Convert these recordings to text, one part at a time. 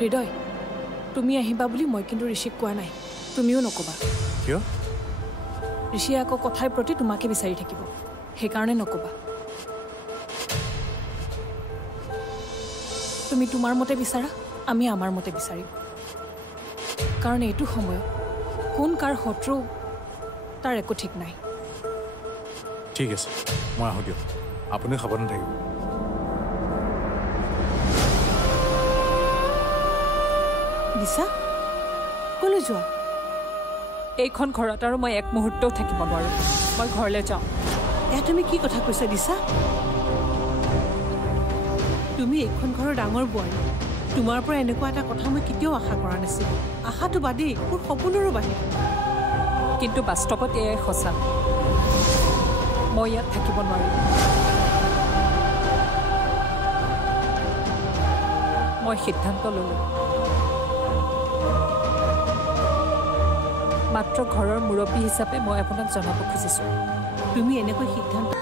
হৃদয় তুমি আহিবা বুলি মই কিন্তু ঋষিক কোৱা নাই তুমিও নকবা কিয় ঋষি আকৌ কথাৰ প্ৰতি তোমাকে বিচাৰি থাকিব সেইকাৰণে নকবা তুমি তোমাৰ মতে বিচাৰা আমি আমাৰ মতে বিচাৰিম কাৰণ এইটো সময়ত কোন কাৰ শত্ৰু তাৰ একো ঠিক নাই ঠিক আছে মই আহো দিয়ক আপুনি সাৱধান থাকিব দিছা কলৈ যোৱা এইখন ঘৰত আৰু মই এক মুহূৰ্তও থাকিব নোৱাৰো মই ঘৰলৈ যাওঁ এয়া তুমি কি কথা কৈছা দিছা তুমি এইখন ঘৰৰ ডাঙৰ বোৱাৰী তোমাৰ পৰা এনেকুৱা এটা কথা মই কেতিয়াও আশা কৰা নাছিলো আশাটো বাদেই মোৰ সপোনৰো বাহিৰ কিন্তু বাস্তৱত এয়াই সঁচা মই ইয়াত থাকিব নোৱাৰিম মই সিদ্ধান্ত ললো মাত্ৰ ঘৰৰ মুৰব্বী হিচাপে মই আপোনাক জনাব খুজিছো তুমি এনেকৈ সিদ্ধান্ত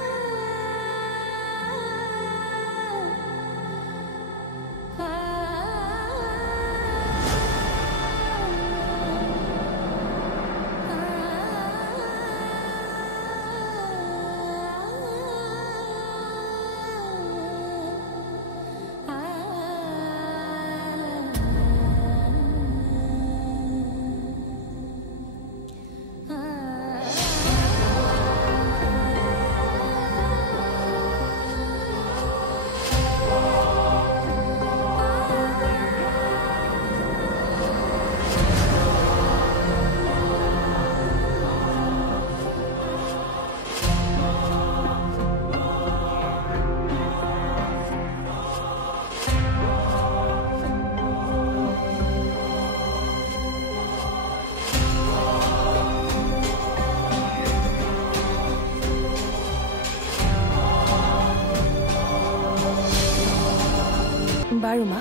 বাৰু মা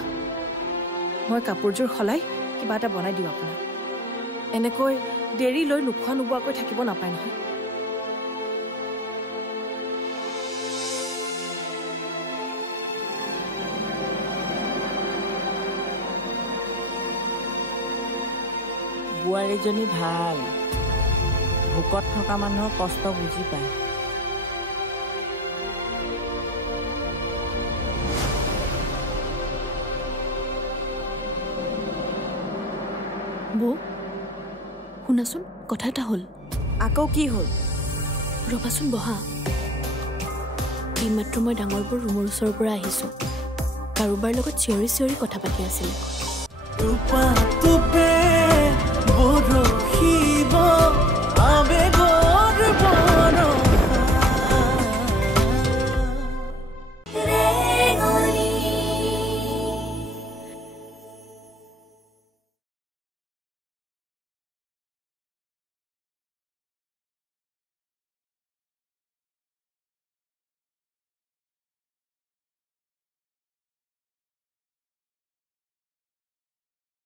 মই কাপোৰযোৰ সলাই কিবা এটা বনাই দিওঁ আপোনাক এনেকৈ দেৰি লৈ নোখোৱা নোবোৱাকৈ থাকিব নাপায় নহয় বোৱাৰীজনী ভাল ভোকত থকা মানুহৰ কষ্ট বুজি পায় বৌ শুনাচোন কথা এটা হ'ল আকৌ কি হ'ল ৰবাচোন বহা এইমাত্ৰ মই ডাঙৰবোৰ ৰুমৰ ওচৰৰ পৰা আহিছোঁ কাৰোবাৰ লগত চিঞৰি চিঞৰি কথা পাতি আছিলে